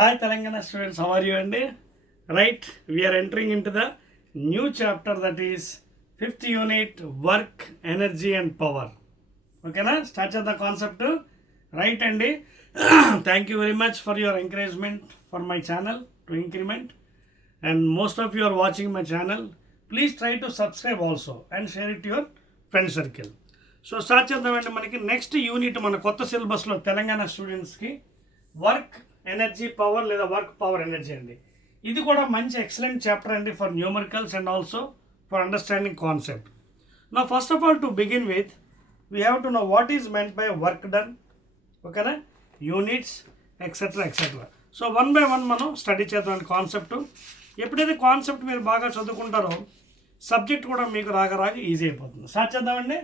Hi Telangana students, how are you? And right, we are entering into the new chapter, that is 5th unit, work, energy and power. Okay na? Start the concept, right? And thank you very much for your encouragement for my channel to increment, and most of you are watching my channel. Please try to subscribe also and share it to your friend circle. So start చేద్దామండి. మనకి next unit మన కొత్త సిలబస్లో తెలంగాణ స్టూడెంట్స్కి work energy power లేదా work power energy అండి. ఇది కూడా మంచి ఎక్సలెంట్ చాప్టర్ అండి for numericals and also for understanding concept. నా first of all to begin with we have to know what is meant by work done, ఓకేనా, units etcetera etcetera. So one by one మనం study చేద్దాం concept. ఎప్పుడైతే concept మీరు బాగా చదువుకుంటారో సబ్జెక్ట్ కూడా మీకు రాగా ఈజీ అయిపోతుంది. స్టార్ట్ చేద్దామండి.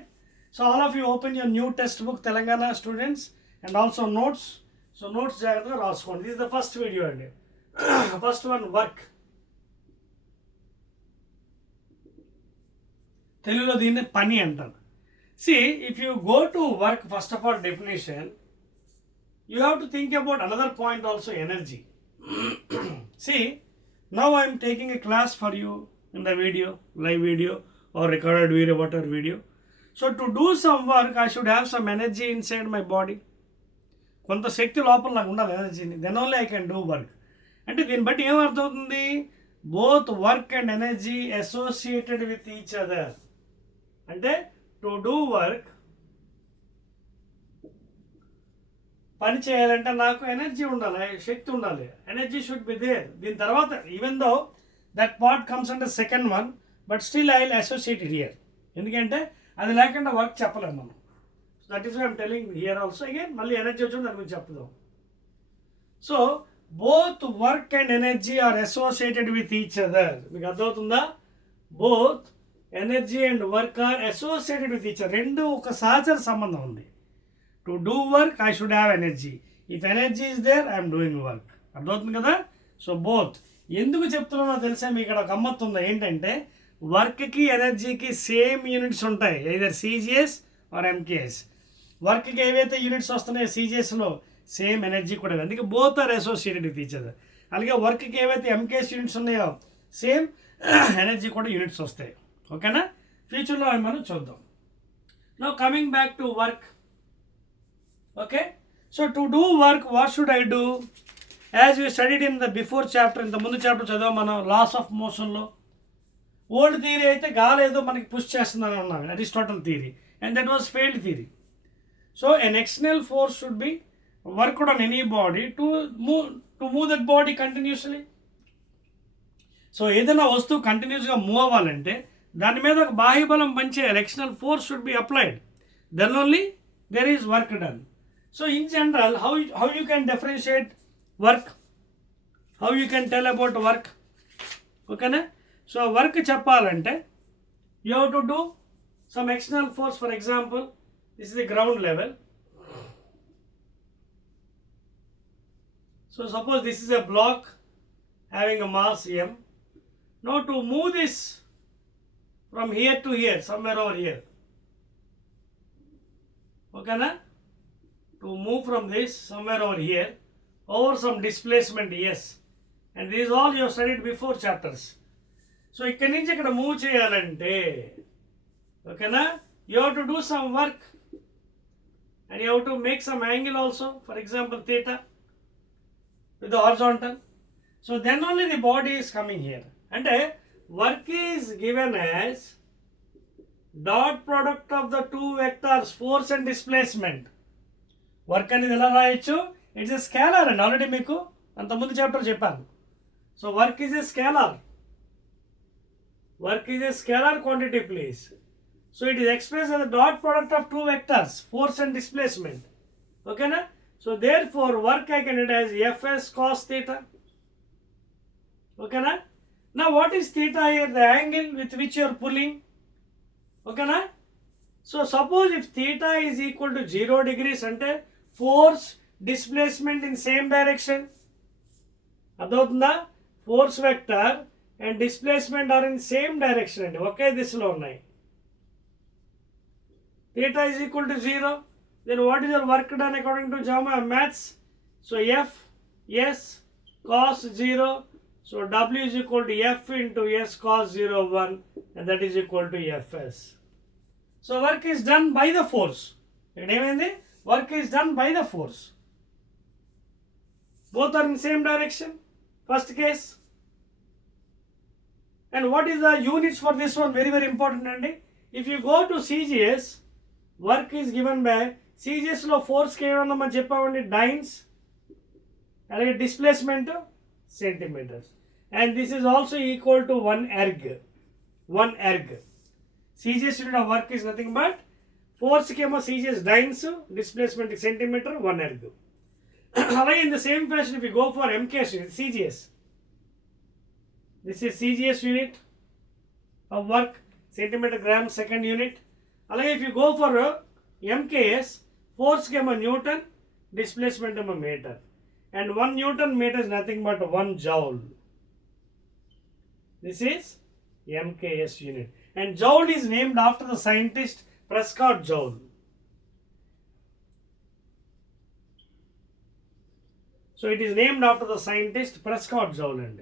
So all of you open your new textbook Telangana students and also notes. So notes జాగ్రత్తగా రాసుకోండి. This is the first video అండి. First one, work. తెలుగులో దీన్ని పని అంటారు. See, if you go to work, first of all definition, you have to think about another point also, energy. See, now I am taking a class for you in the video, live video or recorded video, whatever video. So to do some work, I should have some energy inside my body. కొంత శక్తి లోపల నాకు ఉండాలి, ఎనర్జీని. Then only I can do work. అంటే దీన్ని బట్టి ఏమర్థమవుతుంది? Both work and energy associated with each other. అంటే టు డూ వర్క్, పని చేయాలంటే నాకు ఎనర్జీ ఉండాలి, శక్తి ఉండాలి, ఎనర్జీ షుడ్ బి దేర్. దీని తర్వాత even though that part comes under second one, but still I will associate it here. ఎందుకంటే అది లేకుండా వర్క్ చెప్పలేము మనం. That is why I'm telling here also. Again మళ్ళీ ఎనర్జీ వచ్చి దాని గురించి చెప్తాం. So both work and energy are associated with each other. మీకు అర్థమవుతుందా? Both energy and work are associated with each other. రెండు ఒక సహచర సంబంధం ఉంది. To do work I should have energy. If energy is there I'm doing work. అర్థమవుతుంది కదా? So both. ఎందుకు చెప్తున్నానో తెలుసా? మీకు ఇక్కడ గమ్మత్తు ఉందా ఏంటంటే, వర్క్కి ఎనర్జీకి సేమ్ యూనిట్స్ ఉంటాయి, ఐదర్ సిజిఎస్ ఆర్ ఎంకేఎస్. వర్క్కి ఏవైతే యూనిట్స్ వస్తున్నాయో సిజిఎస్లో సేమ్ ఎనర్జీ కూడా, అందుకే both are associated with each other. అలాగే వర్క్కి ఏవైతే ఎంకేఎస్ యూనిట్స్ ఉన్నాయో సేమ్ ఎనర్జీ కూడా యూనిట్స్ వస్తాయి. ఓకేనా? ఫ్యూచర్లో అవి మనం చూద్దాం. Now coming back to work. Okay, so to do work what should I do? As you studied in the before chapter, ఇంత ముందు చాప్టర్ చదివాం మనం లాస్ ఆఫ్ మోషన్లో. ఓల్డ్ థియరీ అయితే గాలి ఏదో మనకి పుష్ చేస్తుందని అన్నాను, Aristotle theory, and that was failed theory. So N external force should B worked on any body to move that body continuously. So ఏదైనా వస్తువు కంటిన్యూస్గా మూవ్ అవ్వాలంటే దాని మీద ఒక బాహ్యబలం పనిచేయాలి. External force should be applied, then only there is work done. So in general how you can differentiate work, how you can tell about work. ఓకేనా? సో వర్క్ చెప్పాలంటే you have to do some external force. For example, this is the ground level. So suppose this is a block having a mass m. Now to move this from here to here, somewhere over here, okay na? To move from this somewhere over here over some displacement, yes, and these all you have studied before chapters. So ఇక్కడి నుంచి ఇక్కడ move చేయాలంటే, ఓకేనా, you have to do some work and you have to make some angle also, for example theta with the horizontal. So then only the body is coming here. అంటే work is given as dot product of the two vectors, force and displacement. Work అనేది ఎలా రాయొచ్చు? It's a scalar అండి. Already మీకు అంతకుముందు chapter చెప్పాను. So work is a scalar. Work is a scalar quantity, please. So it is expressed as the dot product of two vectors, force and displacement. Okay na? So therefore work I can write as Fs cos theta. Okay na? Now what is theta here? The angle with which you are pulling. Okay na? So suppose if theta is equal to 0 degrees, ante force displacement in same direction. అర్థమవుతుందా? Force vector and displacement are in same direction అండి, ఒకే దిశలో ఉన్నాయి. Theta is equal to 0. Then what is your work done according to జామా maths? So F, S, cos 0. So W is equal to F into S cos 0 1, and that is equal to Fs. So work is done by the force. Work is done by the force. Both are in same direction. First case. And what is the units for this one? Very, very important. And if you go to CGS, work is given by CGS లో force కి ఏమన్నా మనం చెప్పామండి dynes, అలాగే displacement centimetres, and this is also equal to 1 erg. CGS unit of work is nothing but force కి ఏమో CGS dynes, displacement centimetre, 1 erg. అలాగే in the same fashion if you go for MKS unit CGS, this is CGS unit of work, centimeter gram second unit. అలాగే if you go for MKS, force came a Newton, displacement of a meter, and 1 Newton meter is nothing but 1 joule. This is MKS unit, and joule is named after the scientist Prescott Joule. So it is named after the scientist Prescott Joule. And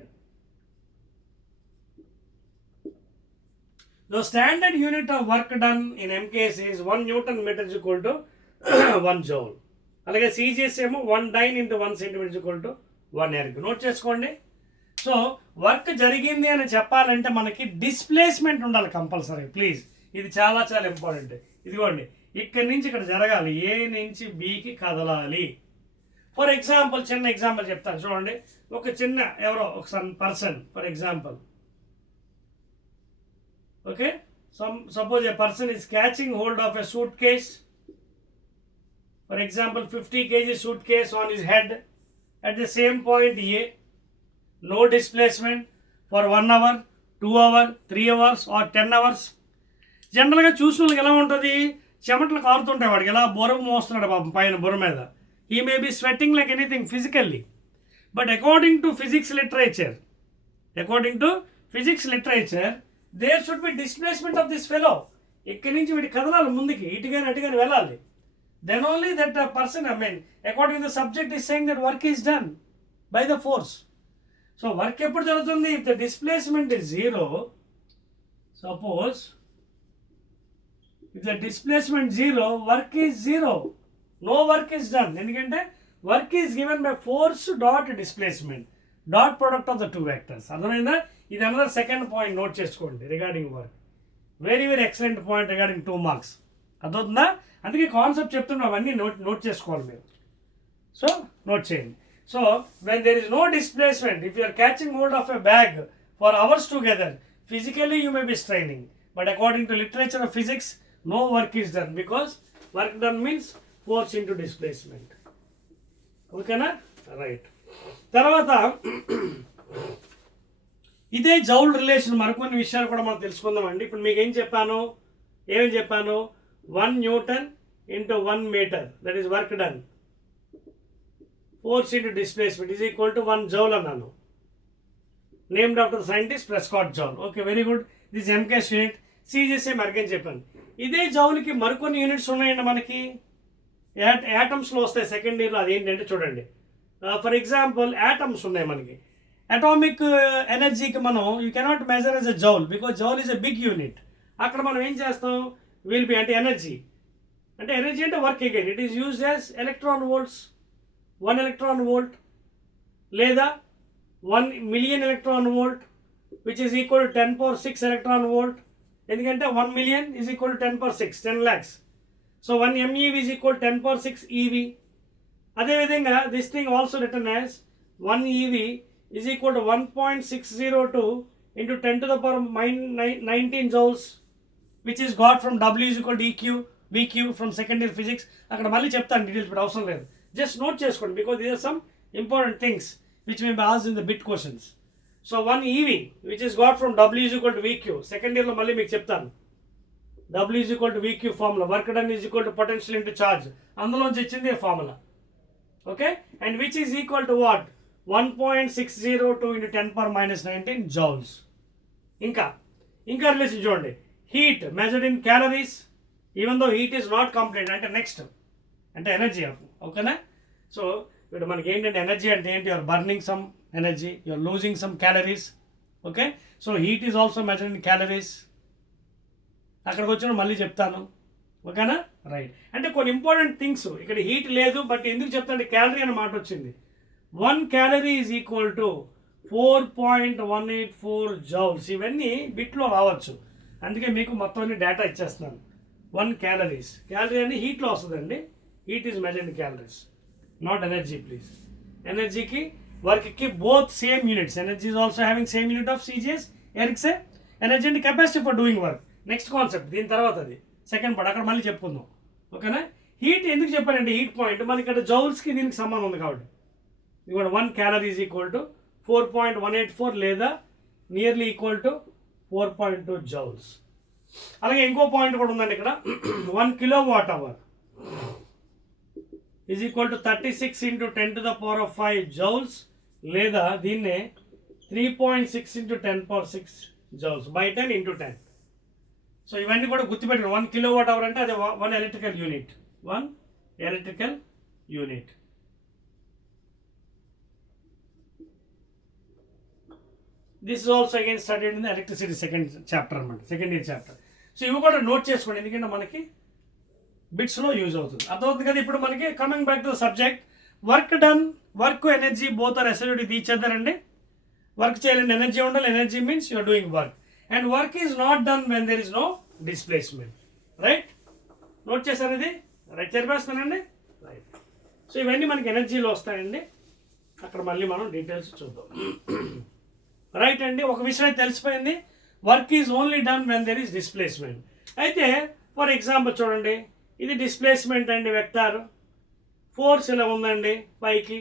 the standard unit of work done in MKS is 1 Newton meter is equal to 1 joule. అలాగే CGS ఏమో 1 dyne into 1 centimeter is equal to 1 erg. Note చేసుకోండి. So work జరిగింది అని చెప్పాలంటే మనకి డిస్ప్లేస్మెంట్ ఉండాలి compulsory. Please, ఇది చాలా చాలా ఇంపార్టెంట్. ఇదిగోండి, ఇక్కడి నుంచి ఇక్కడ జరగాలి, ఏ నుంచి బికి కదలాలి. ఫర్ ఎగ్జాంపుల్, చిన్న ఎగ్జాంపుల్ చెప్తాను చూడండి. ఒక చిన్న ఎవరో ఒక person, for example, okay, suppose a person is catching hold of a suitcase, for example 50 kg suitcase on his head at the same point A, no displacement for 1 hour, 2 hour, 3 hours or 10 hours. జనరల్గా చూసిన వాళ్ళకి ఎలా ఉంటుంది, చెమటలు కారుతుంటాయి వాడికి, ఎలా బొర మోస్తున్నాడు పాపం పైన బొర మీద. He may be sweating like anything physically, but according to physics literature, there should be displacement of this fellow. ఇక్కడి నుంచి వీడి కదలాలి ముందుకి, ఇటుగాని అటుగాని వెళ్ళాలి. Then only that person, according to the subject is saying that work is done by the force. So work ఎప్పుడు జరుగుతుంది? If the displacement is 0, suppose if the displacement 0, work is 0, no work is done. ఎందుకంటే work is given by force dot displacement, dot product of the two vectors. అర్థమైందా? ఇది another second point note చేసుకోండి regarding work. Very very excellent point regarding 2 marks. అర్థవుతుందా? అందుకే concept చెప్తున్నా, అవన్నీ note చేసుకోవాలి మీరు. సో నోట్ చేయండి. So when there is no displacement, if you are catching hold of a bag for hours together, physically you may be straining, but according to literature of physics no work is done, because work done means force into displacement. ఓకేనా? రైట్. తర్వాత ఇదే joule relation మరికొన్ని విషయాలు కూడా మనం తెలుసుకుందామండి. ఇప్పుడు మీకు ఏమని చెప్పాను 1 Newton into 1 meter, that is work done, force into displacement is equal to 1 joule అన్నాను, named after the scientist Prescott Joule. Okay, very good. This MKS unit. CGS మరికేం చెప్పాను. ఇదే జౌల్కి మరికొన్ని యూనిట్స్ ఉన్నాయండి మనకి, యాటమ్స్లో వస్తాయి సెకండ్ ఇయర్లో. అదేంటంటే చూడండి, ఫర్ ఎగ్జాంపుల్ యాటమ్స్ ఉన్నాయి మనకి. అటామిక్ ఎనర్జీకి మనం you cannot measure as a joule, because joule is a big unit. అక్కడ మనం ఏం చేస్తాం, విల్ బి అంటే ఎనర్జీ అంటే work again it is used as electron volts, 1 electron volt లేదా 1 million electron volt, which is equal to 10 power 6 electron volt. ఎందుకంటే 1 million is equal to 10 power 6, 10 lakhs. So 1 MeV is equal to 10 power 6 EV. అదేవిధంగా this thing also written as 1 EV is equal to 1.602 into 10 to the power 19 joules, which is got from W is equal to EQ, VQ from second year physics. అక్కడ మళ్ళీ చెప్తాను details, but అవసరం లేదు, just note చేసుకోండి, because these are some important things which may be asked in the bit questions. So 1 EV which is got from W is equal to VQ, second ఇయర్లో మళ్ళీ మీకు చెప్తాను. W is equal to VQ formula, work done is equal to potential into charge, అందులోంచి ఇచ్చింది formula. Okay, and which is equal to what, 1.602 into 10 power minus 19 joules. ఇంకా relation చూడండి, heat measured in calories, even though heat is not complete, అంటే next అంటే energy. ఓకేనా? సో ఇప్పుడు మనకి ఏంటంటే ఎనర్జీ అంటే ఏంటి, you're burning some energy, you're losing some calories. Okay, so heat is also measured in calories. అక్కడికి వచ్చిన మళ్ళీ చెప్తాను. ఓకేనా, రైట్. అంటే కొన్ని ఇంపార్టెంట్ థింగ్స్ ఇక్కడ హీట్ లేదు, బట్ ఎందుకు చెప్తానంటే క్యాలరీ అనే మాట వచ్చింది. 1 calorie ఈజ్ ఈక్వల్ టు 4.184 joules. ఇవన్నీ బిట్లో రావచ్చు, అందుకే మీకు మొత్తం అన్ని డేటా ఇచ్చేస్తున్నాను. 1 calories, క్యాలరీ అని హీట్లో వస్తుందండి. Heat is measured in calories, not energy please. ఎనర్జీకి వర్క్కి both same units. Energy is also having same unit of CGS. ఎరిక్సే ఎనర్జీ అంటే capacity for doing work. Next concept, దీని తర్వాత అది సెకండ్ పార్ట్, అక్కడ మళ్ళీ చెప్పుకుందాం. ఓకేనా, హీట్ ఎందుకు చెప్పానంటే హీట్ పాయింట్ మనకి ఇక్కడ జౌల్స్కి దీనికి సంబంధం ఉంది కాబట్టి. ఇక్కడ 1 calorie ఈజ్ ఈక్వల్ టు 4.184 లేదా నియర్లీ ఈక్వల్ టు 4.2 joules. అలాగే ఇంకో పాయింట్ కూడా ఉందండి ఇక్కడ. 1 kilowatt-hour ఈజ్ ఈక్వల్ టు 36 × 10⁵ joules లేదా దీన్నే 3.6 × 10⁶ joules బై 10 × 10. సో ఇవన్నీ కూడా గుర్తుపెట్టండి. 1 kilowatt-hour అంటే అది 1 electrical unit. 1 electrical unit. This is also again studied in the electricity second chapter అనమాట, సెకండ్ ఇయర్ చాప్టర్. సో ఇవి కూడా నోట్ చేసుకోండి, ఎందుకంటే మనకి బిట్స్లో యూజ్ అవుతుంది. అర్థమవుతుంది కదా. ఇప్పుడు మనకి coming back to the subject, work done, work energy both are associated with each other అండి. వర్క్ చేయాలంటే ఎనర్జీ ఉండాలి, energy means you're doing work. And work is not done when there is no displacement. Right, note చేశారు ఇది? రైట్, చెప్పేస్తానండి. Right, so ఇవన్నీ మనకి ఎనర్జీలో వస్తాయండి. అక్కడ మళ్ళీ మనం డీటెయిల్స్ చూద్దాం. రైట్ అండి, ఒక విషయం అయితే తెలిసిపోయింది, work is only done when there is displacement. అయితే ఫర్ ఎగ్జాంపుల్ చూడండి, ఇది డిస్ప్లేస్మెంట్ అండి, వెక్టార్ ఫోర్స్ ఇలా ఉందండి పైకి.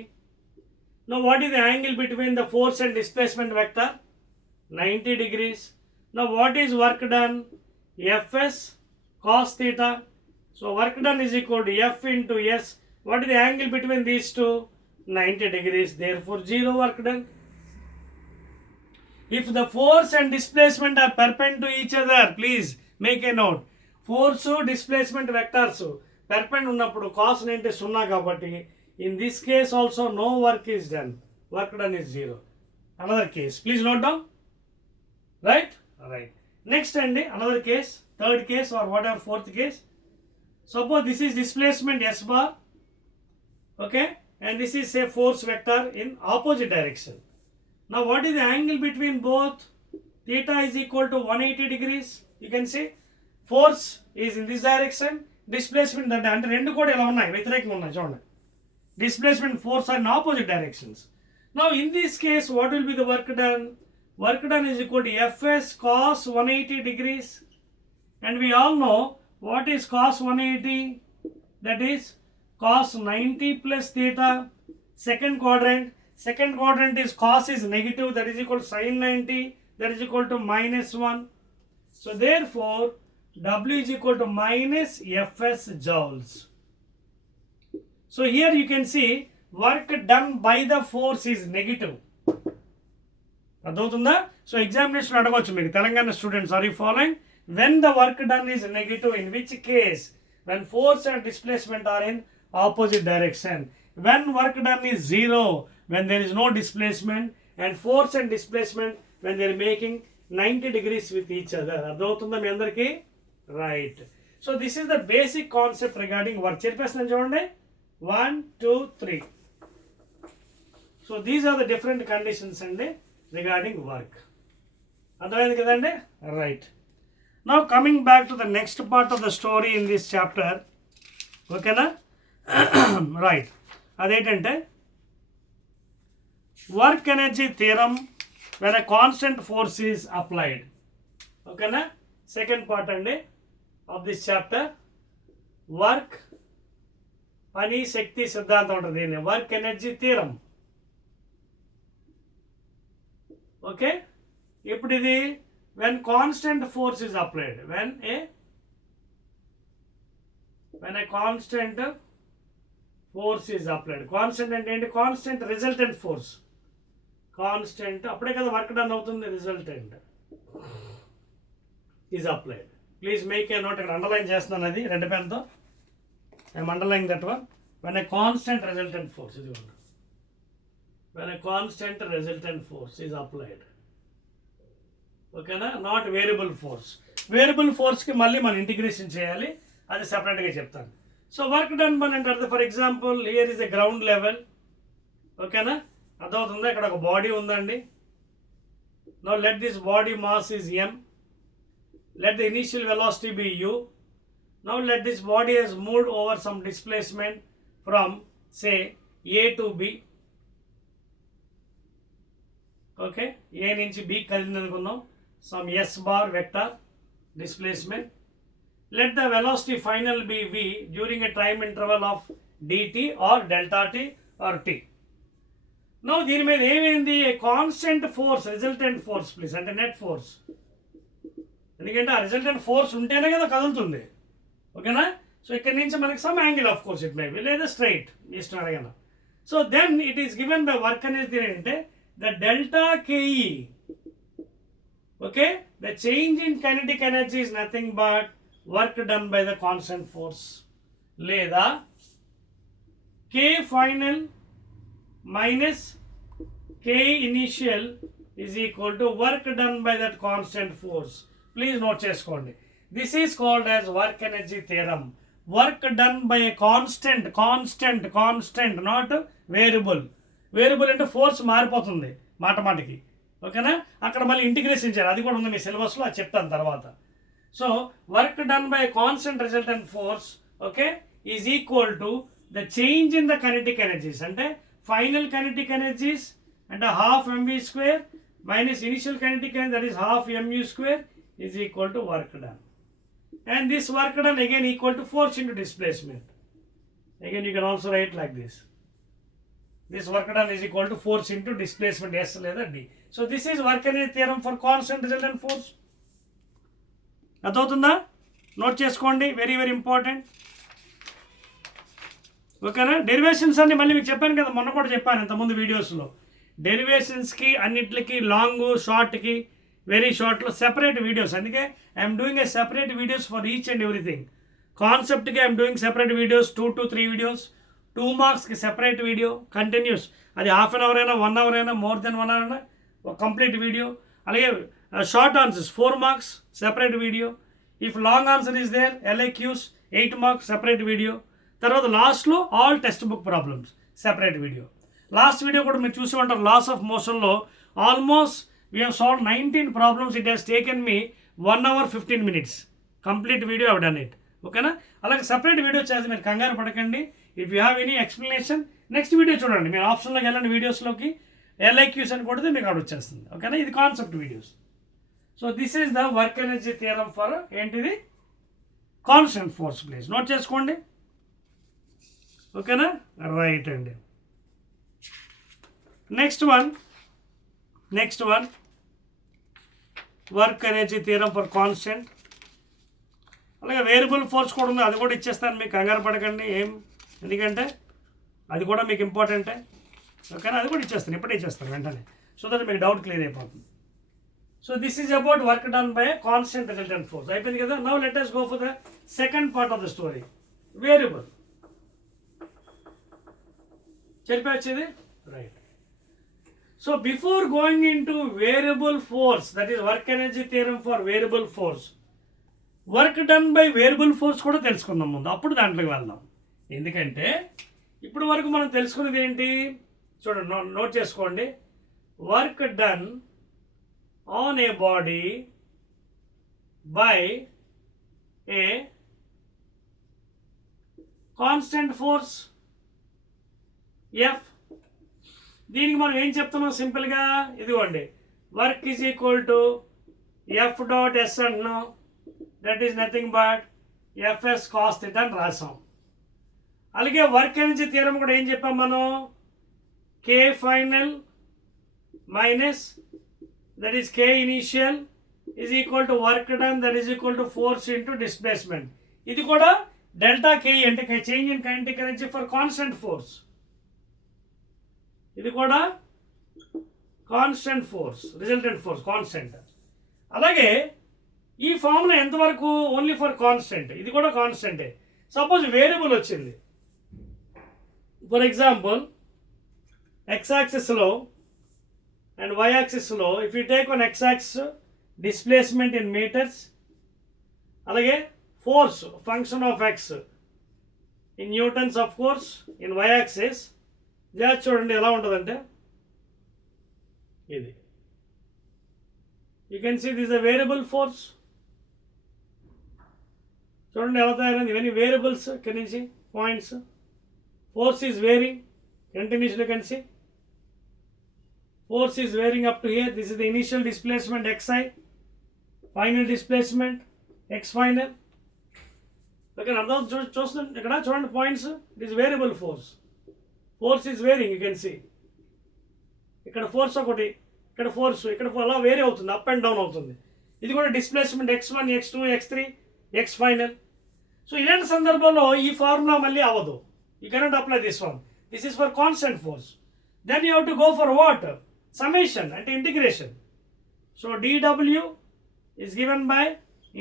Know what is the angle between the force and displacement vector? 90 degrees. Know what is work done? Fs cos theta. So work done is equal to F into S. What is the angle between these two? 90 degrees. Therefore 0 work done. If the force and displacement are perpendicular to each other, please make a note. Force displacement vectors perpendicular ఉన్నప్పుడు cos 90 సున్నా కాబట్టి in this case also no work is done. Work done is 0. Another case, please note down. Right? Right. Next అండి, another case, third case or whatever fourth case. Suppose this is displacement S bar, okay, and this is say force vector in opposite direction. Now what is the angle between both? Theta is equal to 180 degrees. You can see force is in this direction, displacement that అంటే రెండు కూడా ఇలా ఉన్నాయి, వ్యతిరేకంగా ఉన్నాయి చూడండి. Displacement, force are in opposite directions. Now in this case what will be the work done? Work done is equal to Fs cos 180 degrees, and we all know what is cos 180, that is cos 90 plus theta. Second quadrant is cos is negative, that is equal to sin 90, that is equal to -1. So therefore W is equal to minus Fs joules. So here you can see work done by the force is negative. అర్థమవుతుందా? So examination అడగవచ్చు మీకు, Telangana students, are you following? When the work done is negative, in which case? When force and displacement are in opposite direction. When work done is 0, when there is no displacement, and force and displacement when they're making 90 degrees with each other. అర్థమవుతుందా మీ అందరికీ? Right. So this is the basic concept regarding work. చెప్పేస్తున్నాను చూడండి, 1 2 3. So these are the different conditions అండి regarding work. అర్థమైంది కదండి? Right. Now coming back to the next part of the story in this chapter. ఓకేనా? Right. అదేంటంటే work energy theorem when a constant force is applied. ఓకేనా? Second part అండి of this chapter. Work, పని శక్తి సిద్ధాంతం ఉంటుంది, దీన్ని వర్క్ ఎనర్జీ థియరం. ఓకే, ఇప్పుడు ఇది when constant force is applied, when a constant force is applied. Constant అంటే ఏంటి? Constant resultant force. కాన్స్టెంట్ అప్పుడే కదా వర్క్ డన్ అవుతుంది. Resultant is applied. Please make a note. ఇక్కడ అండర్లైన్ చేస్తున్నాను, అది రెడ్ పెన్తో. I'm underline that one. when a constant resultant force ఇది ఉంది, when a constant resultant force is applied, ఓకేనా, నాట్ వేరియబుల్ ఫోర్స్. వేరియబుల్ ఫోర్స్కి మళ్ళీ మనం ఇంటిగ్రేషన్ చేయాలి, అది సెపరేట్గా చెప్తాను. సో వర్క్ డన్ బై అంటే for example here is a ground level, ఓకేనా, అర్థమవుతుందా, ఇక్కడ ఒక బాడీ ఉందండి. Now let this body mass is m, let the initial velocity be u. Now let this body has moved over some displacement from say a to b, okay, a నుంచి b కలిగింది అనుకుందాం, some s bar vector displacement. Let the velocity final be v during a time interval of dt or delta t or t. Now దీని మీద ఏమైంది, a constant force resultant force please, అంటే net force, ఎందుకంటే ఆ resultant force ఉంటేనే కదా కదులుతుంది, ఓకేనా. సో ఇక్కడ నుంచి మనకి some angle of course it may be, లేదా స్ట్రైట్ ఇష్టం అడగనా. So then it is given by work అనేది ఏంటంటే the delta KE, okay, the change in kinetic energy is nothing but work done by the constant force, లేదా K final minus K initial is equal to work done by that constant force. Please note చేసుకోండి, this is called as work energy theorem. Work done by a constant, constant constant not variable. Variable అంటే ఫోర్స్ మారిపోతుంది మాటమాటికి, ఓకేనా, అక్కడ మళ్ళీ ఇంటిగ్రేషన్ చేయాలి, అది కూడా ఉంది మీ సిలబస్లో, అది చెప్తాను తర్వాత. So work done by constant resultant force, okay, is equal to the change in the kinetic energies, అంటే ఫైనల్ కైనెటిక్ ఎనర్జీస్ అంటే half mv square minus initial kinetic energy that is half mu square is equal to work done, and this work done again equal to force into displacement. Again you can also write like this, this work done is equal to force into displacement s లేదా d. So this is work energy theorem for constant resultant force. అర్థమవుతుందా, నోట్ చేసుకోండి, very very important, ఓకేనా. డెరివేషన్స్ అన్ని మళ్ళీ మీకు చెప్పాను కదా, మొన్న కూడా చెప్పాను ఇంతకుముందు వీడియోస్లో, డెరివేషన్స్కి అన్నిటికి లాంగ్ షార్ట్కి వెరీ షార్ట్లో సెపరేట్ వీడియోస్, అందుకే I'm doing a separate videos for each and everything. కాన్సెప్ట్కి I'm doing separate videos, 2 to 3 videos. 2 మార్క్స్కి సెపరేట్ వీడియో కంటిన్యూస్, అది హాఫ్ అన్ అవర్ అయినా 1 hour అయినా మోర్ దెన్ 1 hour అయినా ఒక కంప్లీట్ వీడియో. అలాగే short answers 4 marks separate video. If long answer is there LAQs 8 marks separate video. తర్వాత లాస్ట్లో all textbook problems separate video. Last video కూడా మీరు చూసి ఉంటారు, లాస్ ఆఫ్ మోషన్లో almost we have solved 19 problems. It has taken me 1 hour 15 minutes. Complete video I have done it. ఓకేనా, అలాగే separate video చేసి మీరు కంగారు పడకండి. If you have any explanation next video చూడండి, మీరు ఆప్షన్లోకి వెళ్ళండి, వీడియోస్లోకి LAQs అని కొడితే మీకు అక్కడ వచ్చేస్తుంది, ఓకేనా. ఇది concept videos. So this is the work energy theorem for ఏంటిది, కాన్స్టెంట్ ఫోర్స్. ప్లీజ్ నోట్ చేసుకోండి, ఓకేనా. రైట్ అండి. Next one work energy theorem for constant. అలాగే వేరియబుల్ ఫోర్స్ కూడా ఉంది, అది కూడా ఇచ్చేస్తాను, మీకు కంగారు పడకండి ఏం, ఎందుకంటే అది కూడా మీకు ఇంపార్టెంటే, ఓకేనా. అది కూడా ఇచ్చేస్తాను, ఇప్పుడే ఇచ్చేస్తాను వెంటనే, సో దట్ మీకు డౌట్ క్లియర్ అయిపోతుంది. So this is about work done by constant resultant force. అయిపోయింది కదా. Now let us go for the second part of the story, variable. చెప్పేది right. So before going into variable force, that is work energy theorem for variable force, work done by variable force కూడా తెలుసుకుందాం ముందు, అప్పుడు దాంట్లోకి వెళ్దాం. ఎందుకంటే ఇప్పుడు వరకు మనం తెలుసుకున్నది ఏంటి చూడండి, నోట్ చేసుకోండి. Work done on a body by A constant force F. దీనికి మనం ఏం చెప్తున్నాం సింపుల్గా, ఇదిగోండి, work is equal to F.S అంటున్నాం, that is nothing but FS cos θ అని రాసాం. అలాగే వర్క్ ఎనర్జీ థియరం కూడా ఏం చెప్పాం మనం, K final minus that is K initial is equal to work done that is equal to force into displacement. ఇది కూడా డెల్టా K అంటే change in kinetic energy for constant force. ఇది కూడా constant force, resultant force constant. అలాగే ఈ ఫార్ములా ఎంతవరకు only for constant, ఇది కూడా కాన్స్టెంటే. సపోజ్ వేరియబుల్ వచ్చింది, For example, x-axis low and y-axis low. If you take on x-axis displacement in meters, అలాగే force function of x in newtons of course in y-axis. ఇలా చూడండి ఎలా ఉంటుందంటే ఇది. You can see this is a variable force. చూడండి ఎలా తయారైంది, ఇవన్నీ వేరియబుల్స్. ఇక్కడి నుంచి points. Force is varying continuously. Can see force is varying up to here. This is the initial displacement xi, final displacement x final. Okay, అర్థం చూస్తుంది ఇక్కడ చూడండి points. It is variable force. Force is varying. You can see ఇక్కడ force ఒకటి, ఇక్కడ ఫోర్స్, ఇక్కడ అలా వేరీ అవుతుంది, అప్ అండ్ డౌన్ అవుతుంది. ఇది కూడా displacement x1 x2 x3 x final. So ఇలాంటి సందర్భంలో ఈ ఫార్ములా మళ్ళీ అవ్వదు. You cannot apply this one. This is for constant force. Then you have to go for what? Summation and integration. So dW is given by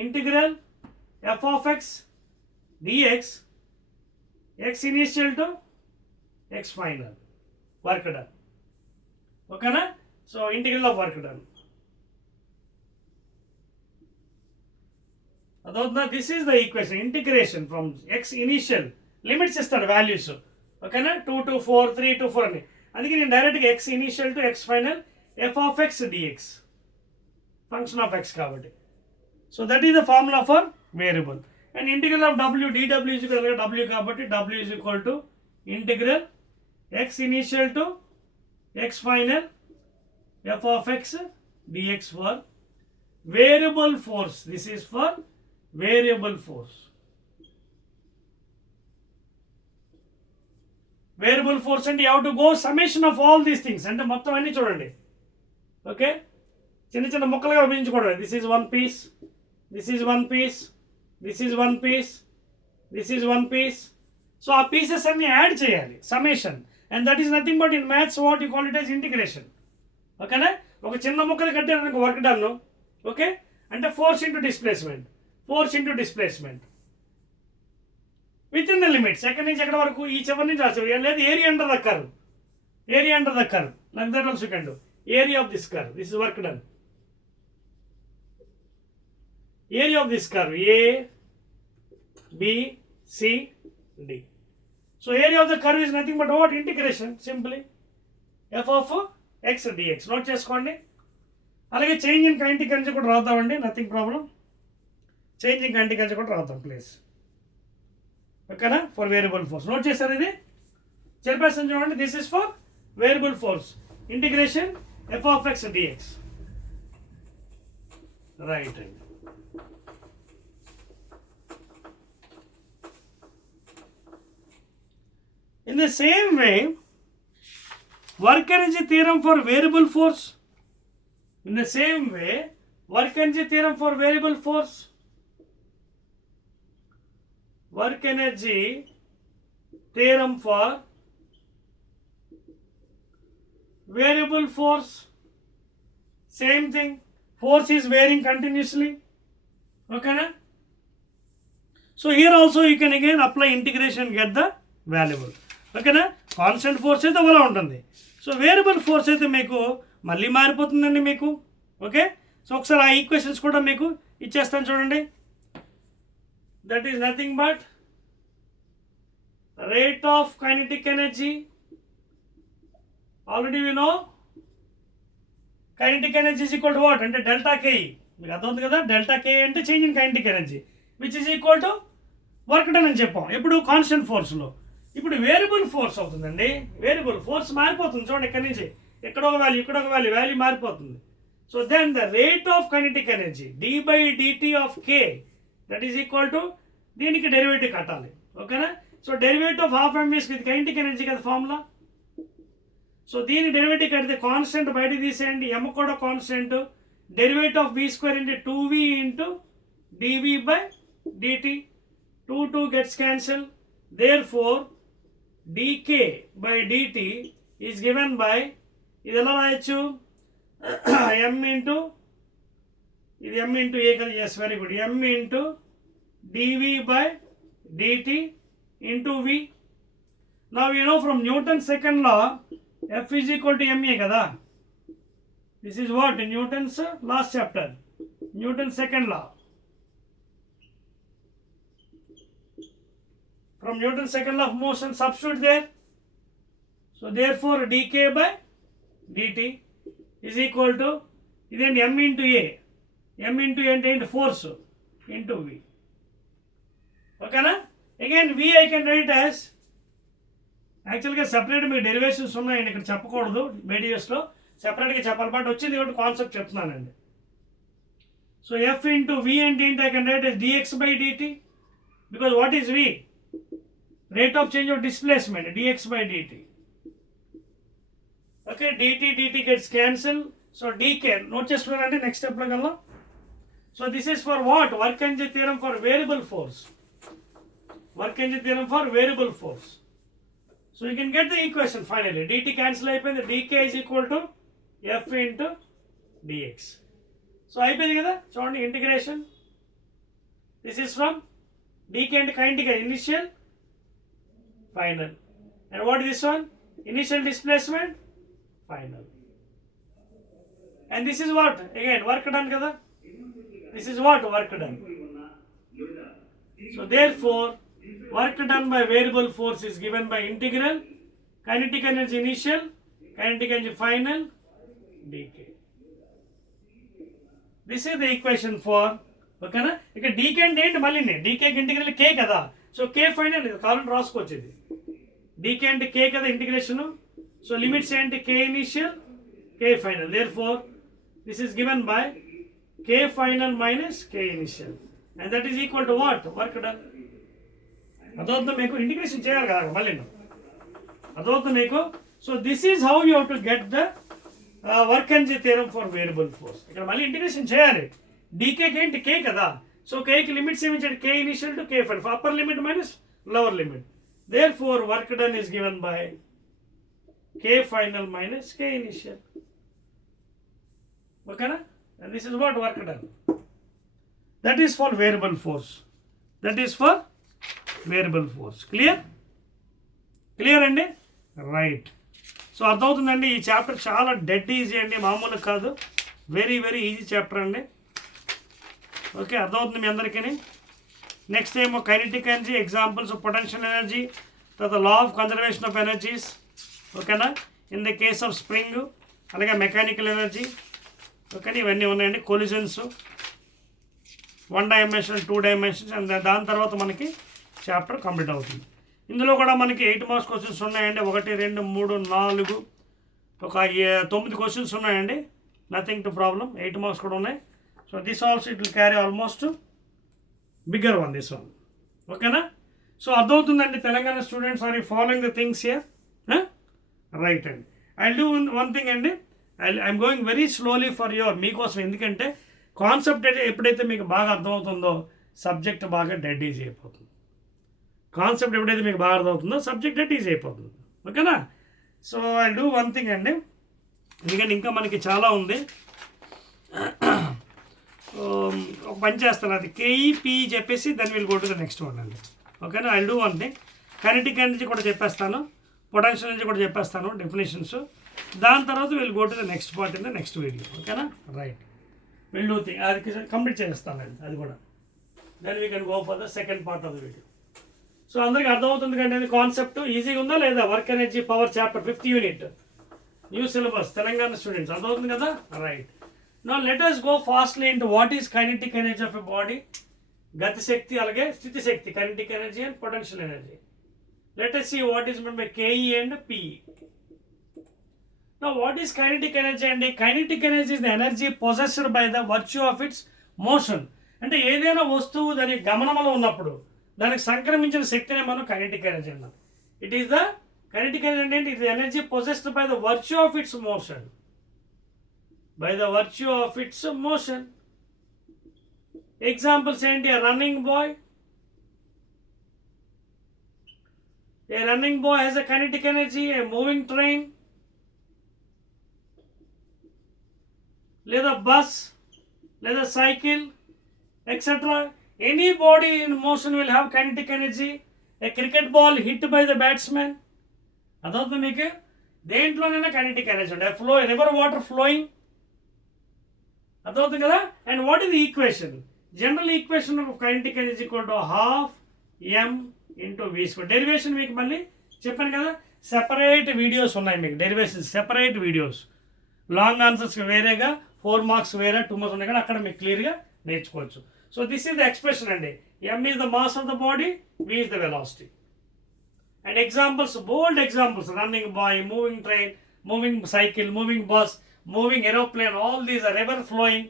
integral f of x dx, x initial to x final, work done. Okay na? So integral of work done. Adotna, this is the equation. Integration from x initial limits is the values. Okay na? 2 to 4, 3 to 4 ani. అందుకే నేను డైరెక్ట్గా x initial to x final f of X dx function of x కాబట్టి. So that is the formula for variable. And integral of W డిడబ్ల్యూ is equal W కాబట్టి W is equal to integral x initial to x final f of X dx for variable force. This is for variable force. Variable force అంటే you have to go summation of all these things. అంటే మొత్తం అన్నీ చూడండి. ఓకే, చిన్న చిన్న ముక్కలుగా విభజించుకోవడం. This is one piece, this is one piece, this is one piece, this is one piece. So ఆ పీసెస్ అన్ని యాడ్ చేయాలి, summation. And that is nothing but in maths what you call it as integration. ఓకేనా? ఒక చిన్న ముక్కలు కట్టారు work done. Okay, అంటే force into displacement, force into displacement within the limits. ఎక్కడి నుంచి ఎక్కడి వరకు, ఈ చివరి నుంచి ఆ చివరి. లేదు area under the curve, area under the curve. Like that also can do area of this curve. This is work done. Area of this curve A B C D. So area of the curve is nothing but what? Integration simply F of X dx. Note చేసుకోండి. అలాగే change in kinetic energy కూడా రాద్దామండి, nothing problem. Change in kinetic energy కూడా రాద్దాం ప్లీజ్. ఓకేనా? For variable force. Note చేశారు ఇది? చెప్పేస్తాను చూడండి. This is for variable force. Integration F of X dx. Right అండి. In the same way, work energy theorem for variable force. In the same way, work energy theorem for variable force. Work energy theorem for variable force. Same thing. Force is varying continuously. Okay na? So here also you can again apply integration and get the valuable. ఓకేనా? Constant force అయితే అలా ఉంటుంది. So variable force అయితే మీకు మళ్ళీ మారిపోతుందండి మీకు. Okay, so ఒకసారి ఆ ఈక్వేషన్స్ కూడా మీకు ఇచ్చేస్తాను చూడండి. That is nothing but rate of kinetic energy. Already we know kinetic energy is equal to what అంటే డెల్టా కేఈ. మీకు అర్థమవుతుంది కదా? డెల్టా కేఈ అంటే change in kinetic energy which is equal to work done అని చెప్పాం. ఎప్పుడు constant ఫోర్స్లో. ఇప్పుడు వేరియబుల్ ఫోర్స్ అవుతుందండి. వేరియబుల్ ఫోర్స్ మారిపోతుంది చూడండి. ఇక్కడి నుంచి ఎక్కడ ఒక వాల్యూ, ఇక్కడ ఒక వాల్యూ, వాల్యూ మారిపోతుంది. So then the rate of kinetic energy D by dt of K that is equal to దీనికి డెరివేటివ్ కట్టాలి. ఓకేనా? So derivative of half m v s with kinetic energy కదా ఫార్ములా. సో దీని డెరివేటివ్ కడితే constant బయట తీసేయండి, M కూడా constant. Derivative of b square into 2v into dv by dt. 2 2 gets cancelled. Therefore dk by dt is given by ఇది ఎలా రాయొచ్చు? m into ఇది m ఇంటూ ఏ కదా. Yes, very good. m into dv by dt into v. Now you know from Newton's second law, F is equal to ma kada. This is what Newton's last chapter, Newton's second law. From Newton's second law of motion, substitute there. So therefore dk by dt is equal to then m into a. M into a into force into v. Okay na? Again v I can write as, యాక్చువల్గా సెపరేట్ మీకు డెరివేషన్స్ ఉన్నాయండి, ఇక్కడ చెప్పకూడదు వీడియోస్లో, సెపరేట్గా చెప్పాలి, బట్ వచ్చింది ఒకటి కాన్సెప్ట్ చెప్తున్నానండి. సో ఎఫ్ ఇంటూ వి అంటే ఏంటి, I can write as dx by dt, because what is v, rate of change of displacement, dx by dt. Okay, dt gets cancelled, so dk note చేసుకున్నారంటే నెక్స్ట్ స్టెప్లో కల్లా. So this is for what, work energy theorem for variable force, work energy theorem for variable force. So you can get the equation finally. dt cancel అయిపోయింది, dk is equal to f into dx. So అయిపోయింది కదా, చూడండి integration. This is from dk and kinetic initial, final. And what is this one? Initial displacement, final. And this is what? Again work done kada. This is what? Work done. So therefore work done by variable force is given by integral kinetic energy initial, kinetic energy final, dk. This is the equation for, okay na, ఇక్కడ dk అంటే ఏంటి మళ్ళీ dk కి integral k కదా, so k final కావాలంటే రాసుకోవచ్చు. ఇది dk అంటే k కదా ఇంటిగ్రేషన్, సో లిమిట్స్ ఏంటి k initial k final, therefore this is given by k final minus k initial, and that is equal to what? Work done. అదవుతుంది మీకు, ఇంటిగ్రేషన్ చేయాలి కదా మళ్ళీ, అదవుతుంది మీకు. So this is how you have to get the work energy theorem for variable force. ఇక్కడ మళ్ళీ ఇంటిగ్రేషన్ చేయాలి. డీకేకి ఏంటి కే కదా, సో కేకి లిమిట్స్ ఏమి ఇచ్చాడు, K initial to K final, upper limit minus lower limit, therefore work done is given by K final minus K initial. ఓకేనా, and this is what work done. That is for variable force, that is for variable force. Clear అండి, right. So అర్థమవుతుందండి, ఈ chapter చాలా dead easy అండి, మామూలు కాదు, very very easy chapter అండి. Okay, అర్థమవుతుంది మీ అందరికీ. నెక్స్ట్ ఏమో kinetic energy examples, potential energy, తర్వాత law of conservation of energies, ఓకేనా, in the case of spring, అలాగే మెకానికల్ ఎనర్జీ, ఓకేనా, ఇవన్నీ ఉన్నాయండి. కొలిజన్స్, 1 dimension 2 dimensions, అండ్ దాని తర్వాత మనకి చాప్టర్ కంప్లీట్ అవుతుంది. ఇందులో కూడా మనకి 8 మార్క్స్ క్వశ్చన్స్ ఉన్నాయండి, 1 2 3 4 ఒక 9 క్వశ్చన్స్ ఉన్నాయండి, నథింగ్ టు ప్రాబ్లం. 8 మార్క్స్ కూడా ఉన్నాయి. So this also it will carry almost bigger one, this one. ఓకేనా, సో అర్థమవుతుందండి. Telangana students are following the things here, right అండి. ఐ డూ వన్ థింగ్ అండి, I'm going very slowly for your, మీకోసం. ఎందుకంటే కాన్సెప్ట్ ఎప్పుడైతే మీకు బాగా అర్థమవుతుందో సబ్జెక్ట్ బాగా డెడ్ ఈజీ అయిపోతుంది. కాన్సెప్ట్ ఎప్పుడైతే మీకు బాగా అర్థమవుతుందో సబ్జెక్ట్ డెడ్ ఈజీ అయిపోతుంది. ఓకేనా, so I do one thing అండి, ఎందుకంటే ఇంకా మనకి చాలా ఉంది. ఒక పని చేస్తాను, అది కేఈపీ చెప్పేసి దాన్ని వీళ్ళు go to the next one అండి. ఓకేనా, I do one thing, kinetic energy కూడా చెప్పేస్తాను, పొటెన్షియల్ ఎనర్జీ కూడా చెప్పేస్తాను డెఫినేషన్స్. దాని తర్వాత వీళ్ళు go to the next part in the next video. ఓకేనా, రైట్, విల్ డూ థింగ్, అది కంప్లీట్ చేస్తానండి అది కూడా. Then we can go for the second part of the video. So అందరికి అర్థమవుతుంది కంటే అది కాన్సెప్ట్ ఈజీగా ఉందా లేదా? Work energy power chapter 5th unit, new syllabus, Telangana students, అర్థమవుతుంది కదా, right. Now let us go fastly into what is kinetic energy of a body, గతి శక్తి అలాగే స్థితి శక్తి, kinetic energy and potential energy. Let us see what is meant by KE and PE. Now what is kinetic energy అండి? Kinetic energy is the energy possessed by the virtue of its motion. అంటే ఏదైనా వస్తువు దాని గమనంలో ఉన్నప్పుడు దానికి సంక్రమించిన శక్తిని మనం కైనెటిక్ ఎనర్జీ అన్నాం. It is the kinetic energy అంటే it energy possessed by the virtue of its motion, by the virtue of its motion. Examples ఏంటి? Running boy, a running boy has a kinetic energy, a moving train, లేదా bus, లేదా cycle, etc. Any body in motion will have kinetic energy. A cricket ball hit by the batsman, అదవుతుంది మీకు. దేంట్లోనైనా kinetic energy ఉండే flow, river water flowing, అదవుతుంది కదా. And what is the equation? General equation of kinetic energy equal to ½ m into v². Derivation మీకు మళ్ళీ చెప్పాను కదా, సెపరేట్ వీడియోస్ ఉన్నాయి మీకు, derivation separate videos. Long answers వేరేగా, 4 మార్క్స్ వేరే, 2 మార్క్స్ ఉన్నాయి కదా, అక్కడ మీకు క్లియర్గా నేర్చుకోవచ్చు. So this is the expression అండి. m is the mass of the body, v is the velocity. And examples, bold examples, running boy, moving train, moving cycle, moving bus, moving aeroplane, all these are river flowing.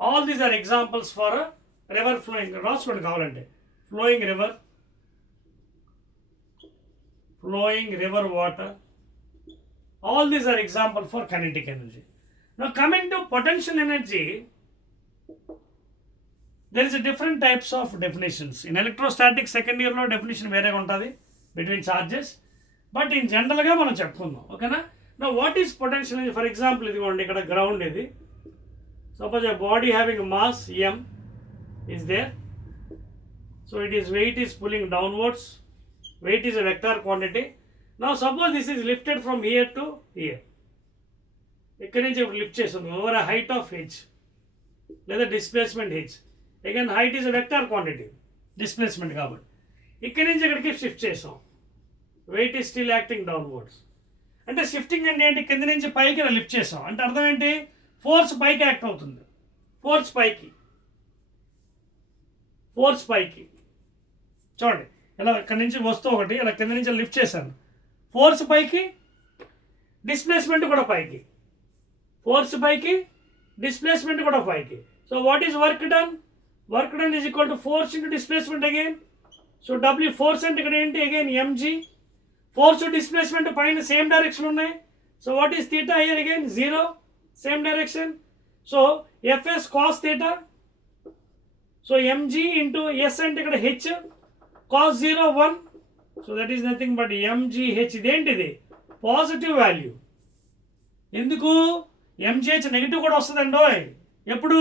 All these are examples for river flowing. రాసుకోండి కావాలంటే. Flowing river, flowing river water, all these are example for kinetic energy. Now coming to potential energy, there is a different types of definitions. In electrostatic second year lo definition వేరేగా ఉంటుంది between charges, but in general గా మనం చెప్పుకుందాం, ఓకేనా. Now what is potential energy? For example, ఇదిగోండి ఇక్కడ గ్రౌండ్ ఇది. Suppose a body having mass m is there, so it is weight is pulling downwards. Weight is a vector quantity. Now suppose this is lifted from here to here. ఇక్కడ నుంచి lift చేస్తుంది over a height of h లేదా displacement h. Again height is a vector quantity, displacement కాబట్టి. ఇక్కడ నుంచి ఇక్కడికి shift చేసాం. Weight is still acting downwards. అంటే షిఫ్టింగ్ అంటే ఏంటి? కింద నుంచి పైకి లిఫ్ట్ చేసాం అంటే అర్థం ఏంటి? ఫోర్స్ పైకి యాక్ట్ అవుతుంది. ఫోర్స్ పైకి, ఫోర్స్ పైకి. చూడండి ఇలా ఇక్కడ నుంచి వస్తువు ఒకటి ఇలా కింద నుంచి లిఫ్ట్ చేశాను, ఫోర్స్ పైకి, డిస్ప్లేస్మెంట్ కూడా పైకి. ఫోర్స్ పైకి, డిస్ప్లేస్మెంట్ కూడా పైకి. So what is work done? Work done is equal to force into displacement again. So W force అంటే ఇక్కడ ఏంటి? Again mg. ఫోర్స్ డిస్ప్లేస్మెంట్ పైన సేమ్ డైరెక్షన్ ఉన్నాయి. So what is theta here? Again 0, same direction. So fs cos theta. So mg into s అంటే ఇక్కడ h, cos 0 1. So that is nothing but mgh. ఇదేంటిది? Positive value. ఎందుకు? mgh negative కూడా వస్తుందండో ఎప్పుడు?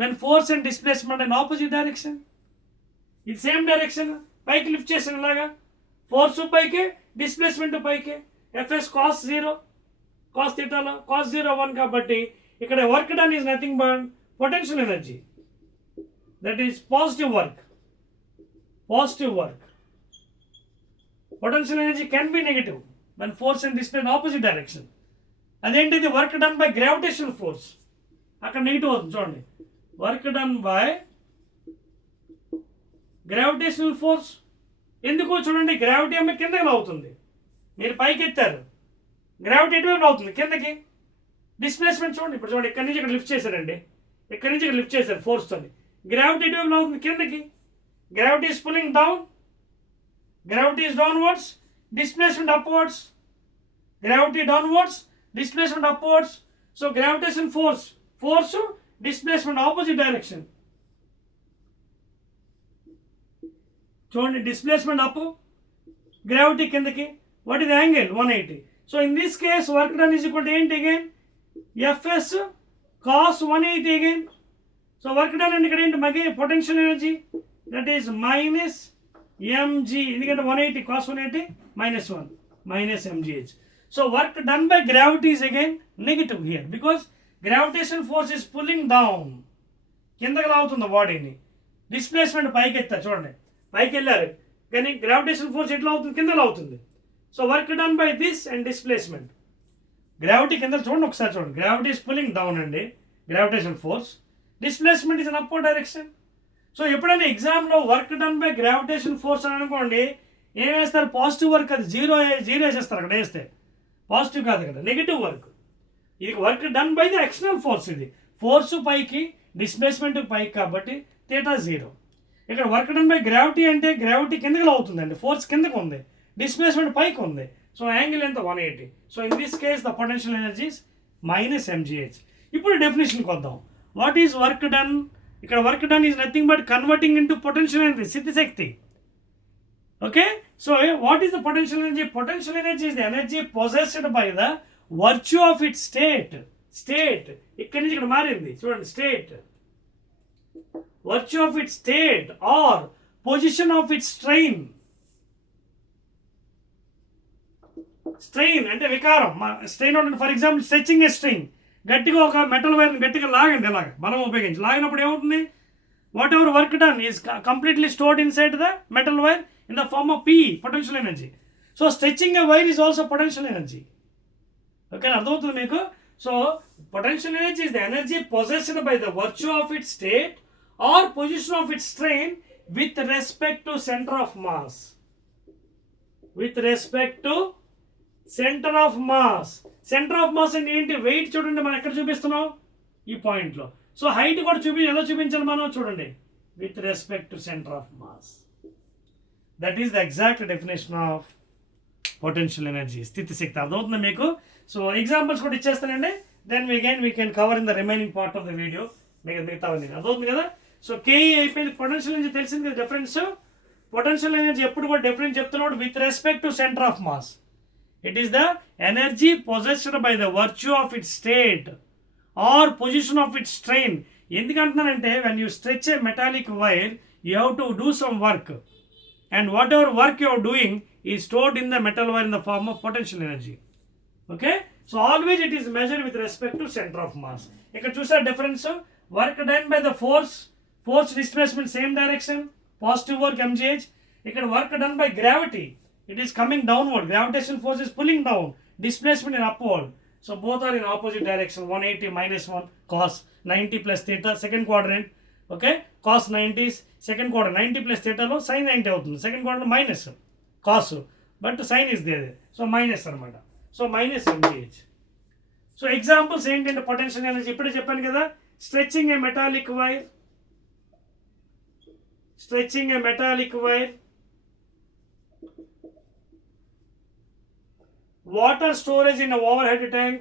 When force and displacement and opposite direction. ఇది same direction, పైకి లిఫ్ట్ చేసిన ఇలాగా, ఫోర్స్ పైకి, డిస్ప్లేస్మెంట్ పైకి. fs cos 0, cos థీటాలో cos 0 1 కాబట్టి ఇక్కడ work done is nothing but potential energy. That is positive work. Positive work. Potential energy can be negative when force and display in opposite direction. అదేంటిది? Work done by gravitational force. అక్కడ నెగిటివ్ అవుతుంది చూడండి. Work done by gravitational force. ఎందుకు? చూడండి గ్రావిటీ ఏమో కిందకి అవుతుంది, మీరు పైకి ఎత్తారు, గ్రావిటీ ఎటువైపు అవుతుంది? కిందకి. డిస్ప్లేస్మెంట్ చూడండి, ఇప్పుడు చూడండి ఇక్కడ నుంచి ఇక్కడ లిఫ్ట్ చేశారండి, ఇక్కడ నుంచి ఇక్కడ లిఫ్ట్ చేశారు ఫోర్స్తో, గ్రావిటీ ఎటువైపు అవుతుంది? కిందకి. Gravity is pulling down, gravity is downwards, displacement upwards. Gravity downwards, displacement upwards. So gravitation force, force displacement opposite direction. చూడండి displacement up, gravity కిందకి. What is the angle? 180. So in this case work done is equal to ఏంటి again? fs cos 180 again. So work done అంటే ఇక్కడ ఏంటి? మళ్ళీ potential energy, that is minus mg. ఎందుకంటే 180 cos 180 minus 1 minus mgh. So work done by gravity is again negative here because gravitation force is pulling down. కిందకి లాగుతుంది బాడీని. డిస్ప్లేస్మెంట్ పైకి ఎత్తా చూడండి, పైకి వెళ్ళారు కానీ గ్రావిటేషన్ ఫోర్స్ ఎట్లా అవుతుంది? కింద అవుతుంది. So work done by this and displacement. Gravity కింద చూడండి ఒకసారి చూడండి, గ్రావిటీ ఇస్ పుల్లింగ్ డౌన్ అండి, gravitation force. Displacement is an upward direction. So ఎప్పుడైనా ఎగ్జామ్లో work done by gravitation force అని అనుకోండి, ఏం వేస్తారు? Positive work. అది జీరో వేసేస్తారు అక్కడ వేస్తే. పాజిటివ్ కాదు కదా, నెగిటివ్ వర్క్. ఇది work done by the external force. ఇది ఫోర్సు పైకి, డిస్ప్లేస్మెంట్ పైకి కాబట్టి థీటా 0. ఇక్కడ వర్క్ డన్ బై గ్రావిటీ అంటే గ్రావిటీ కిందకి అవుతుందండి, ఫోర్స్ కిందకు ఉంది, డిస్ప్లేస్మెంట్ పైకి ఉంది. సో యాంగిల్ ఎంత? 180. So in this case the potential energies minus mgh. ఇప్పుడు డెఫినేషన్కి వద్దాం. What is work done? ఇక్కడ work done is nothing but converting into potential energy, స్థితిశక్తి. Okay, so what is the potential energy? Potential energy is the energy possessed by the virtue of it state. State ఇక్కడి నుంచి ఇక్కడ మారింది చూడండి, state. Virtue of it state or position of it strain. Strain అంటే వికారం. స్ట్రెయిన్ ఉంటుంది. For example stretching a string, గట్టిగా ఒక మెటల్ వైర్ని గట్టిగా లాగండి, ఇలాగ బలం ఉపయోగించి లాగినప్పుడు ఏమవుతుంది, whatever work done is completely stored inside the metal wire in the form of PE, potential energy. So stretching a wire is also potential energy. ఓకేనా, అర్థమవుతుంది మీకు? So potential energy is the energy possessed by the virtue of its state or position of its strain with respect to centre of mass. With respect to centre of mass. Centre of mass అంటే ఏంటి? వెయిట్ చూడండి, మనం ఎక్కడ చూపిస్తున్నాం, ఈ పాయింట్లో. So height కూడా ఎలా చూపించాలి మనం, చూడండి, with respect to centre of mass. That is the exact definition of potential energy, స్థితి శక్తి. అర్థమవుతుంది మీకు? సో ఎగ్జాంపుల్స్ కూడా ఇచ్చేస్తానండి, then we can cover in the remaining part of the video. మిగతా అర్థమవుతుంది కదా? సో KE అయిపోయింది. పొటెన్షియల్ ఎనర్జీ తెలిసింది కదా డిఫరెన్స్. పొటెన్షియల్ ఎనర్జీ ఎప్పుడు కూడా డిఫరెన్స్ చెప్తున్నాడు, with respect to centre of mass. It is the energy possessed by the virtue of its state or position of its strain. ఎందుకంటున్నానంటే when you stretch a metallic wire you have to do some work, and whatever work you are doing is stored in the metal wire in the form of potential energy. Okay, so always it is measured with respect to centre of mass. ఇక్కడ చూసారు difference, work done by the force displacement same direction, positive work MGH. ఇక్కడ work done by gravity, it is coming downward, gravitational force is pulling down, displacement in upward. So both are in opposite direction. 180 minus 1 cos 90 plus theta, second quadrant. Okay, cos 90 is second quadrant, 90 plus theta lo sin 90 avutundi, second quadrant minus cos, but sin is there, so minus anamata. So minus MGH. So examples ఏంటంటే potential energy ఇప్పుడే చెప్పాను కదా. Stretching a metallic wire, stretching a metallic wire, water storage in a overhead tank,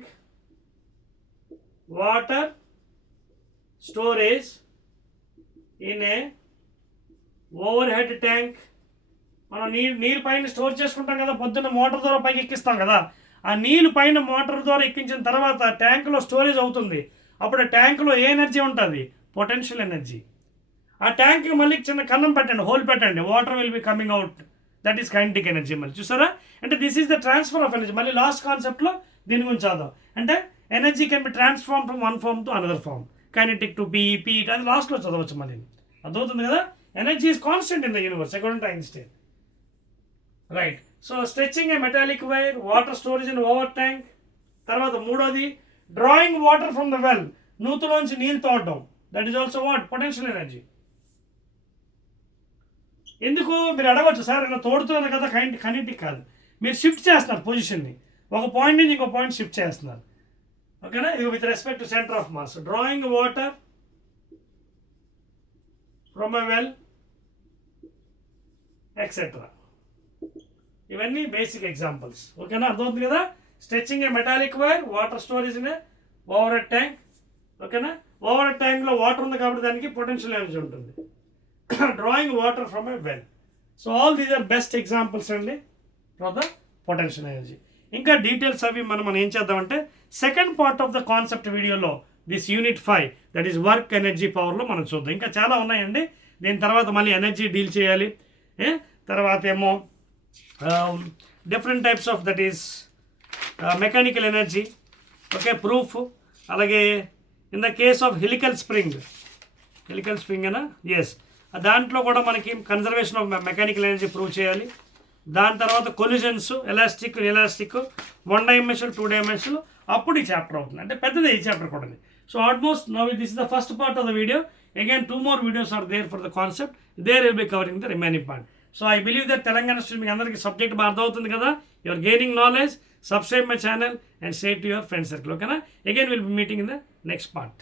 water storage in a overhead tank. మనం నీరు పైన స్టోర్ చేసుకుంటాం కదా, పొద్దున్న మోటార్ ద్వారా పైకి ఎక్కిస్తాం కదా, ఆ నీళ్ళు పైన మోటార్ ద్వారా ఎక్కించిన తర్వాత ట్యాంకులో స్టోరేజ్ అవుతుంది. అప్పుడు ఆ ట్యాంకులో ఏ ఎనర్జీ ఉంటుంది, పొటెన్షియల్ ఎనర్జీ. ఆ ట్యాంక్కి మళ్ళీ చిన్న కన్నం పెట్టండి, హోల్ పెట్టండి, water will be coming out, that is kinetic energy. మళ్ళీ చూసారా, అంటే this is the transfer of energy. మళ్ళీ లాస్ట్ కాన్సెప్ట్లో దీని గురించి చదువు, అంటే energy can be transform from one form to another form, kinetic to PE, అది లాస్ట్లో చదవచ్చు. మళ్ళీ అర్థమవుతుంది కదా. Energy is constant in the universe according to Einstein. Right, so stretching a metallic wire, water storage in over tank. తర్వాత మూడోది drawing water from the well, నూతులోంచి నీళ్ళు తోడడం, that is also what, potential energy. ఎందుకు మీరు అడగవచ్చు, సార్ ఇలా తోడుతున్నారు కదా, కైనెటిక్ కాదు, మీరు షిఫ్ట్ చేస్తున్నారు పొజిషన్ని, ఒక పాయింట్ నుంచి ఇంకో పాయింట్ షిఫ్ట్ చేస్తున్నారు. ఓకేనా, ఇది with respect to centre of mass. Drawing water from a well etcetera, ఇవన్నీ బేసిక్ ఎగ్జాంపుల్స్. ఓకేనా, అర్థమవుతుంది కదా. Stretching a metallic wire, water storage in a over head tank. ఓకేనా, ఓవర్ హెడ్ ట్యాంక్లో వాటర్ ఉంది కాబట్టి దానికి పొటెన్షియల్ ఎనర్జీ ఉంటుంది. drawing water from a well. So all these are best examples అండి for the potential energy. ఇంకా డీటెయిల్స్ అవి మనం ఏం చేద్దామంటే second part of the concept వీడియోలో this unit 5 that is work energy పవర్లో మనం చూద్దాం. ఇంకా చాలా ఉన్నాయండి. దీని తర్వాత మళ్ళీ ఎనర్జీ డీల్ చేయాలి. తర్వాత ఏమో different types of that is mechanical energy. Okay, proof. అలాగే in the case of helical spring అనా, ఎస్, దాంట్లో కూడా మనకి conservation of mechanical energy prove చేయాలి. దాని తర్వాత కొలిజన్స్, ఎలాస్టిక్ 1 డైమెన్షన్ 2 డైమెన్షన్, అప్పుడు ఈ చాప్టర్ అవుతుంది. అంటే పెద్దదే ఈ చాప్టర్ కూడా. So almost now this is the first part of the video. Again 2 more videos are there for the concept. There will be covering the remaining part. So I believe that Telangana స్టూడెంట్ మీకు అందరికీ సబ్జెక్ట్ బాగా అర్థమవుతుంది కదా. You are gaining knowledge. Subscribe my channel and share to your friend circle. Okay na? Again we'll be meeting in the next part.